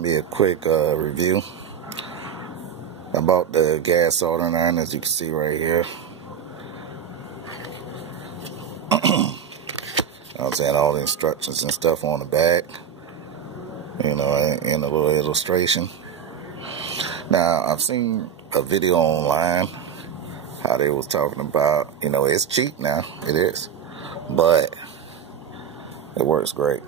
gonna be a quick review about the gas soldering iron, as you can see right here. I'm saying all the instructions and stuff on the back, you know, in a little illustration. Now, I've seen a video online how they was talking about, you know, it's cheap now, it is, but it works great.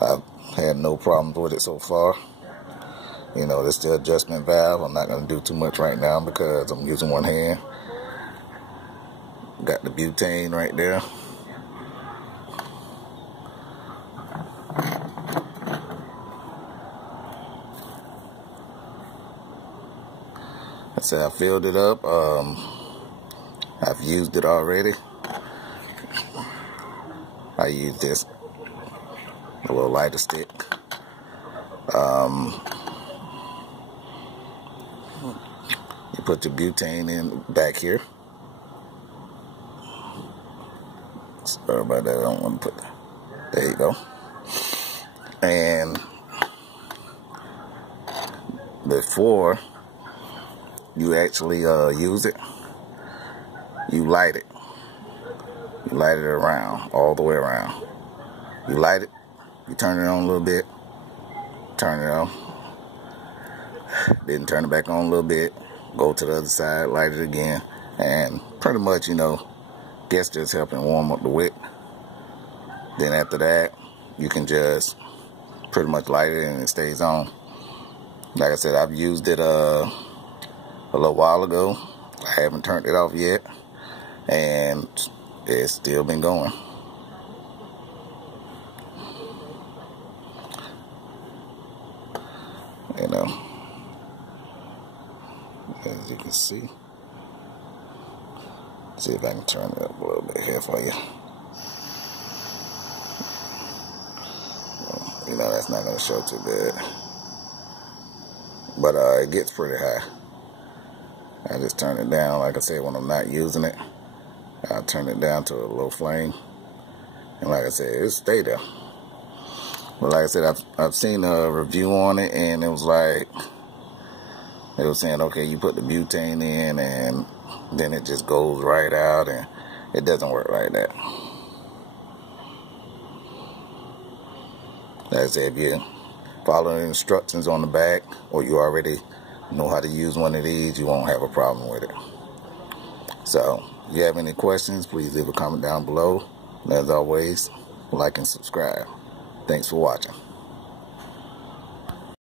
I've had no problems with it so far. You know, this is the adjustment valve. I'm not going to do too much right now because I'm using one hand. Got the butane right there. I said I filled it up. I've used it already. I use this a little lighter stick. You put your butane in back here. Sorry about that. I don't want to put that. There you go. And before you actually use it, you light it. You light it around, all the way around. You light it, you turn it on a little bit, turn it on, then turn it back on a little bit, go to the other side, light it again, and pretty much, you know, guess just helping warm up the wick. Then after that, you can just pretty much light it and it stays on. Like I said, I've used it a little while ago. I haven't turned it off yet, and it's still been going. You know, as you can see if I can turn it up a little bit here for you. You know, that's not going to show too good, but it gets pretty high. I just turn it down. Like I said, when I'm not using it, I turn it down to a low flame, and like I said, it stay there. But like I said, I've seen a review on it, and it was like they were saying, okay, you put the butane in, and then it just goes right out, and it doesn't work like that. Like I said, if you follow the instructions on the back, or you already know how to use one of these, you won't have a problem with it. So, if you have any questions, please leave a comment down below. And as always, like and subscribe. Thanks for watching.